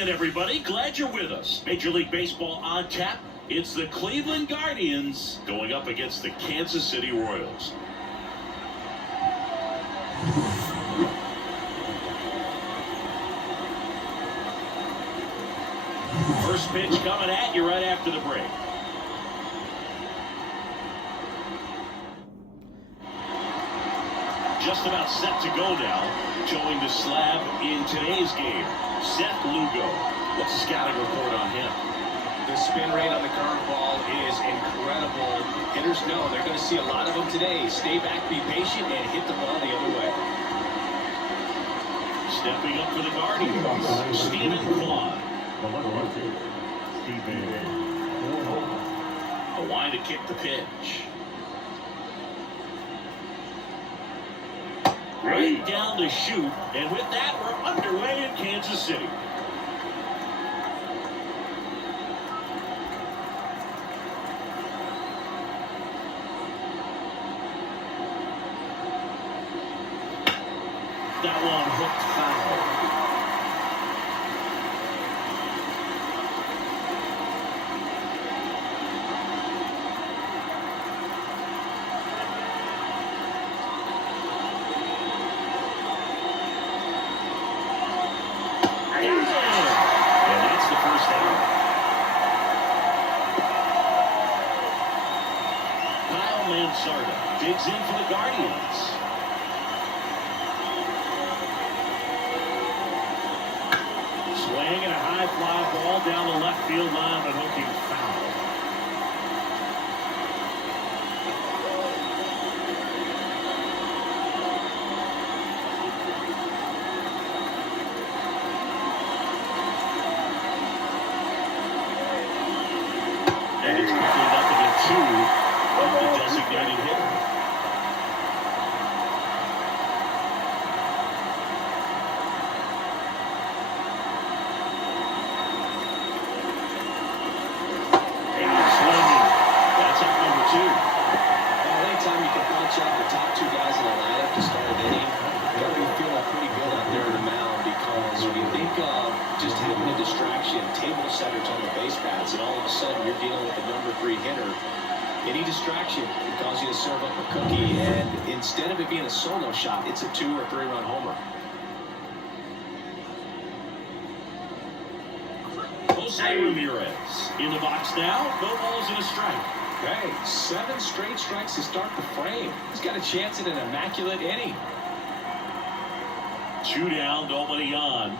in, everybody. Glad you're with us. Major League Baseball on tap. It's the Cleveland Guardians going up against the Kansas City Royals. First pitch coming at you right after the break. Just about set to go now. Towing the slab in today's game, Seth Lugo. What's the scouting report on him? The spin rate on the curveball is incredible. Hitters know they're going to see a lot of them today. Stay back, be patient, and hit the ball the other way. Stepping up for the Guardians, Stephen Kwan. A line to kick the pitch. Right down the chute, and with that, we're underway in Kansas City. That one hooked foul. Digs in for the Guardians. Swing and a high fly ball down the left field line, but hooking foul. And it's quickly up against two. The designated hitter. And swinging. That's out number two. Anytime you can punch out the top two guys in the lineup to start an inning, you're going to be feeling pretty good out there in the mound, because when you think of just having a distraction, table setters on the base paths, and all of a sudden you're dealing with the number 3 hitter. Any distraction can cause you to serve up a cookie, and instead of it being a solo shot, it's a 2- or 3-run homer. Jose Ramirez in the box now. No balls and a strike. Hey, 7 straight strikes to start the frame. He's got a chance at an immaculate inning. 2 down, nobody on.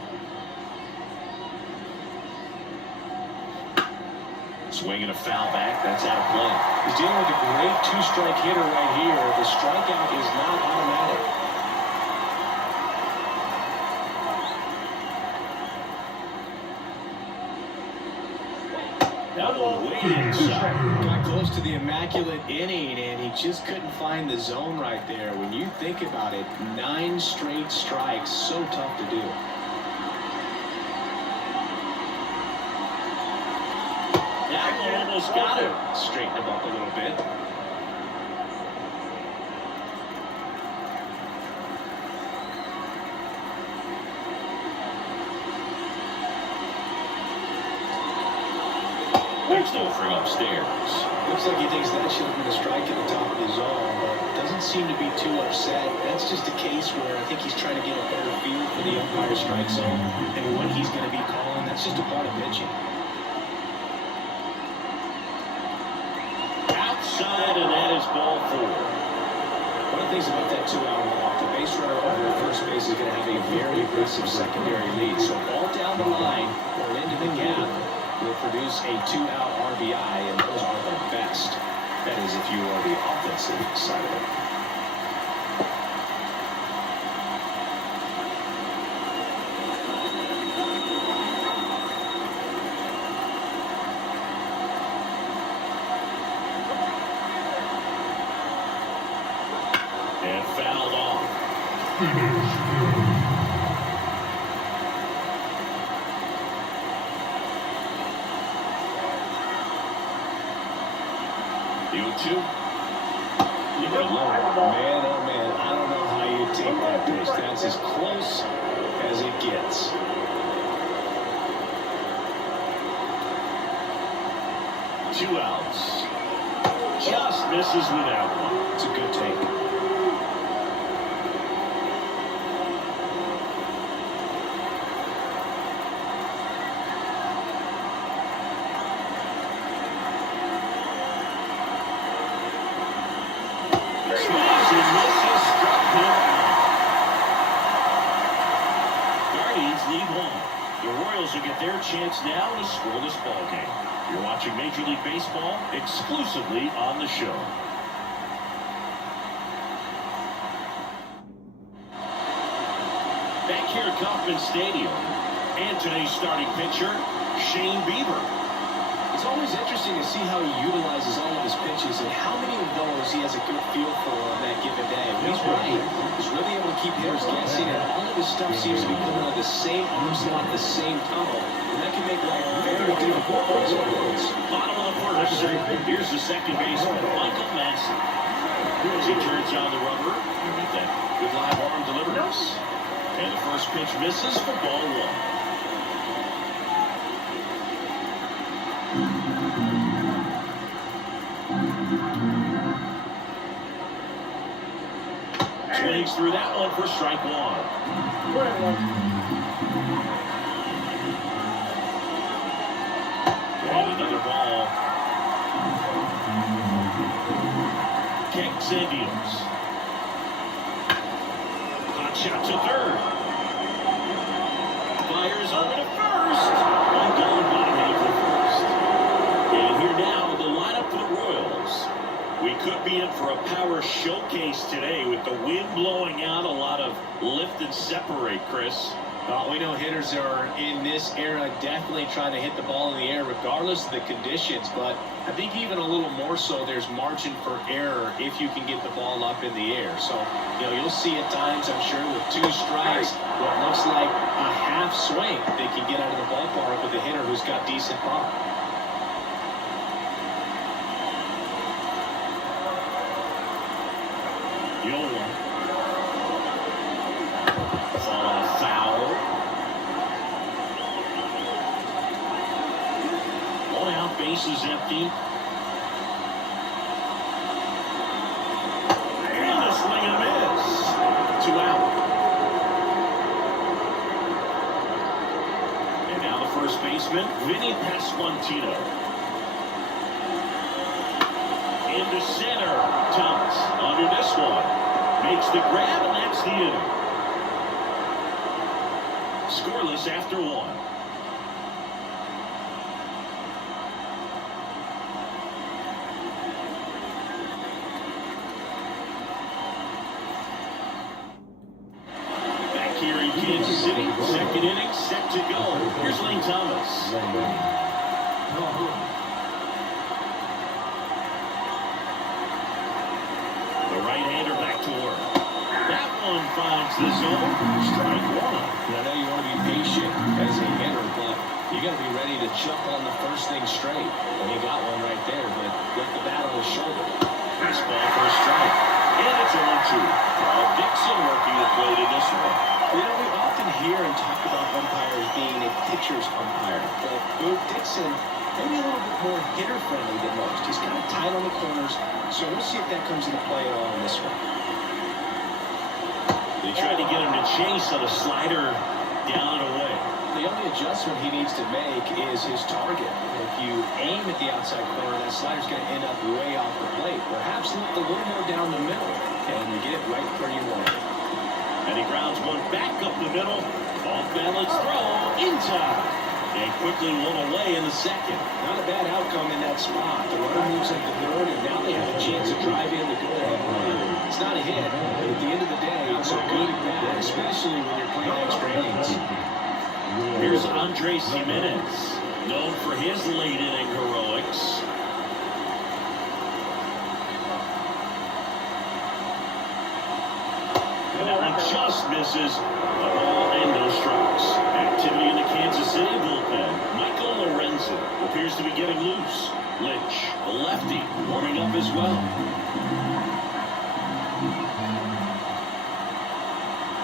Swinging a foul back, that's out of play. He's dealing with a great 2-strike hitter right here. The strikeout is not automatic. That one way inside. Got close to the immaculate inning, and he just couldn't find the zone right there. When you think about it, 9 straight strikes, so tough to do. Almost got it. Straighten him up a little bit. There's no thing upstairs. Looks like he thinks that should have been a strike at the top of the zone, but doesn't seem to be too upset. That's just a case where I think he's trying to get a better feel for the umpire strike zone and what he's going to be calling. That's just a part of pitching. And that is ball 4. One of the things about that 2-out walk, the base runner over at first base is going to have a very aggressive secondary lead. So ball down the line or into the gap will produce a 2-out RBI, and those are the best. That is if you are the offensive side of it. And fouled off. You too. Man, oh man, I don't know how you take that pitch. That's as close as it gets. 2 outs. Just misses with that one. It's a good take. Swings and misses, struck him out. Guardians lead 1. The Royals will get their chance now to score this ball game. You're watching Major League Baseball exclusively on the show. Back here at Kauffman Stadium, and today's starting pitcher, Shane Bieber. It's always interesting to see how he utilizes all of his pitches and how many of those he has a good feel for on that given day. He's right. He's really able to keep hitters guessing, and all of his stuff seems to be coming out of the same arm slot, the same tunnel, and that can make life very difficult for his opponents. Bottom of the first, here's the second baseman, Michael Massey. As he turns on the rubber, you get that good live arm delivers. And the first pitch misses for ball 1. Swings through that one for strike 1. And another ball. Kicks and deals. Hot shot to third. Fires over to first. One gone, bottom half of first. And here now, the lineup for the Royals. We could be in for a power showcase today with the wind blowing out, a lot of lift and separate, Chris. We know hitters are in this era definitely trying to hit the ball in the air regardless of the conditions, but I think even a little more so there's margin for error if you can get the ball up in the air. So, you'll see at times, I'm sure, with 2 strikes, what looks like a half swing they can get out of the ballpark with a hitter who's got decent pop. Foul. 1 out, base is empty. And a swing and a miss. 2 out. And now the first baseman, Vinny Pasquantino. Into center. Thomas under this one. Makes the grab, and that's the inning. Scoreless after 1. Back here in Kansas City, second inning, set to go. Here's Lane Thomas. The right-hander back to work. That one finds the zone. Strike 1. I know you want to be patient as a hitter, but you got to be ready to jump on the first thing straight. And he got one right there, but left the bat on his shoulder. Fastball for a strike. And it's 0-2. Paul Dixon working the plate in this one. We often hear and talk about umpires being a pitcher's umpire. But Bill Dixon, maybe a little bit more hitter-friendly than most. He's kind of tight on the corners, so we'll see if that comes into play at all in this one. They tried to get him to chase on a slider down and away. The only adjustment he needs to make is his target. If you aim at the outside corner, that slider's going to end up way off the plate. Perhaps lift a little more down the middle and get it right where you want it. And he grounds one back up the middle. Off balance throw in time. And quickly one away in the second. Not a bad outcome in that spot. The runner moves up the third, and now they have a chance to drive in the go-ahead run. It's not a hit, but at the end of the day, it's a good bat, especially when you're playing extra innings. Here's Andres Jimenez, known for his late inning heroics. And that one just misses. A ball and no strikes. Activity in the Kansas City bullpen. Michael Lorenzen appears to be getting loose. Lynch, a lefty, warming up as well.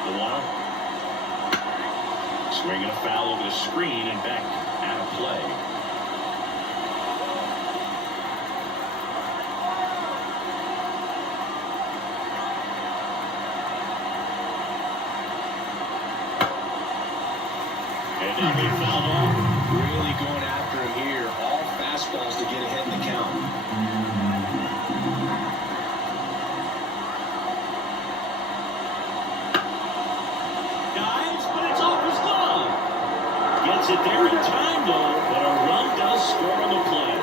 The one. Swinging a foul over the screen and back out of play. And now they fouled off. Really going after him here. All fastballs to get ahead in the count. Dives, but it's off his glove. Gets it there in time, though, but a run does score on the play.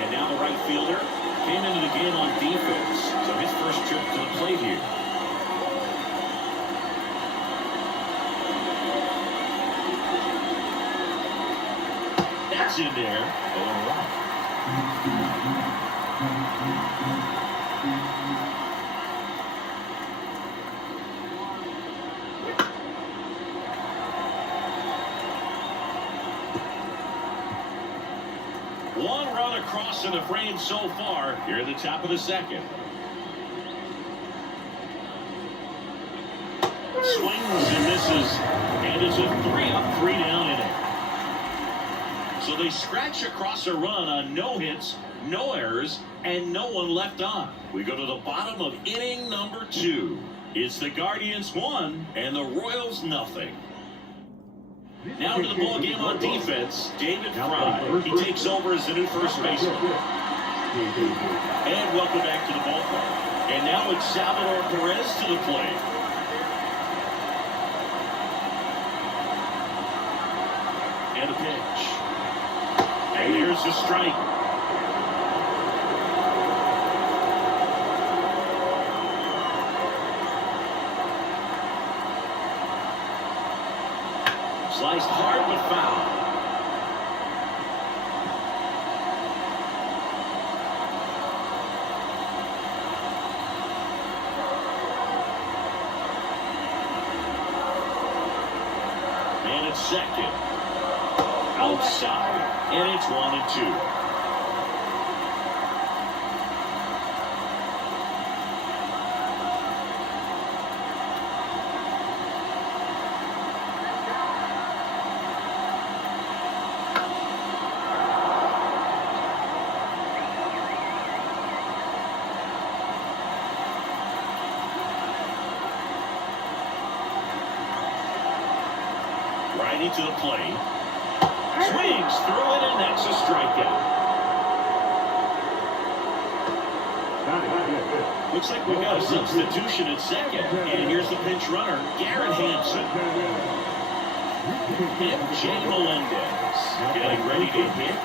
And now the right fielder came into the game on defense. So his first trip to the plate here. That's in there. 0-1. One run across in the frame so far here at the top of the second. Swings and misses, and it's a 3-up, 3-down inning. So they scratch across a run on no hits, no errors, and no one left on. We go to the bottom of inning number 2. It's the Guardians 1 and the Royals nothing. Now to the ball game on defense, David Fry. He takes over as the new first baseman. And welcome back to the ballpark. And now it's Salvador Perez to the plate. And a pitch. And here's the strike. Sliced hard but foul. And it's second. Outside. And it's 1-2. Righty to the plate. Swings through it, and that's a strikeout. Looks like we've got a substitution at second. And here's the pinch runner, Garrett Hampson. MJ Melendez getting ready to hit.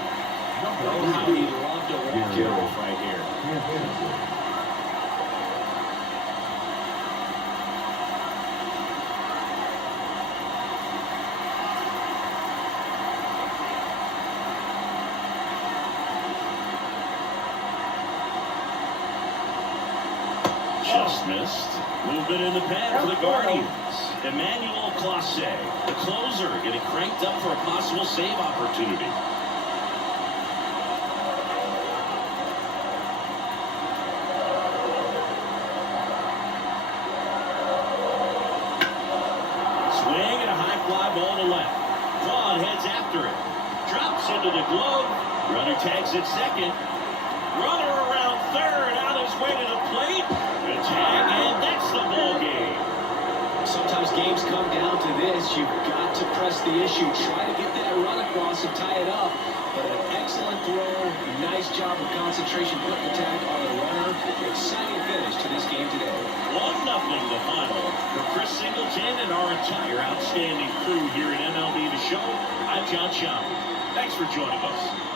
Oh, how he'd love to walk it off right here. Just missed. Movement in the pen for the Guardians. Emmanuel Clase, the closer, getting cranked up for a possible save opportunity. Swing and a high fly ball to left. Vaughn heads after it. Drops into the glove. Runner tags at second. Runner around third, on his way to the plate. The tag, and that's the ball game. Sometimes games come down to this. You've got to press the issue. Try to get that run across and tie it up. But an excellent throw. Nice job of concentration putting the tag on the runner. Exciting finish to this game today. 1-0 the final. For Chris Singleton and our entire outstanding crew here at MLB The Show, I'm John Schaumburg. Thanks for joining us.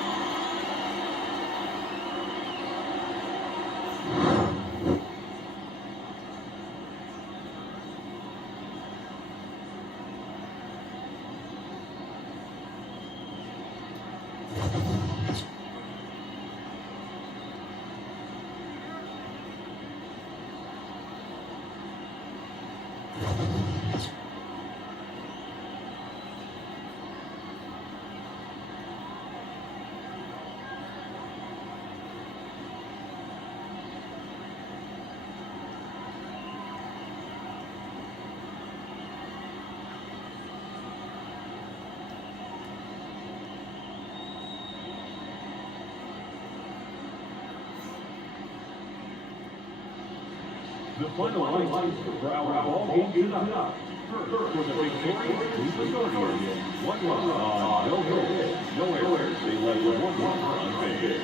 The final line for our ball game tonight. First, for the victorious Cleveland Guardians, 1 run on no hits, no errors. They led with 1 run on base.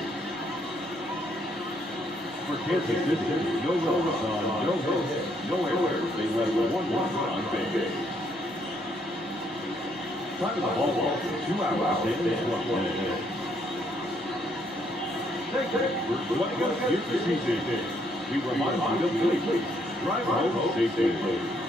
For Kansas City, no runs on no hits, no errors. They led with 1 run on base. Time of the ball game, 2 hours and 12 minutes. Thank you for joining us here this evening. We remind you to please drive home safely.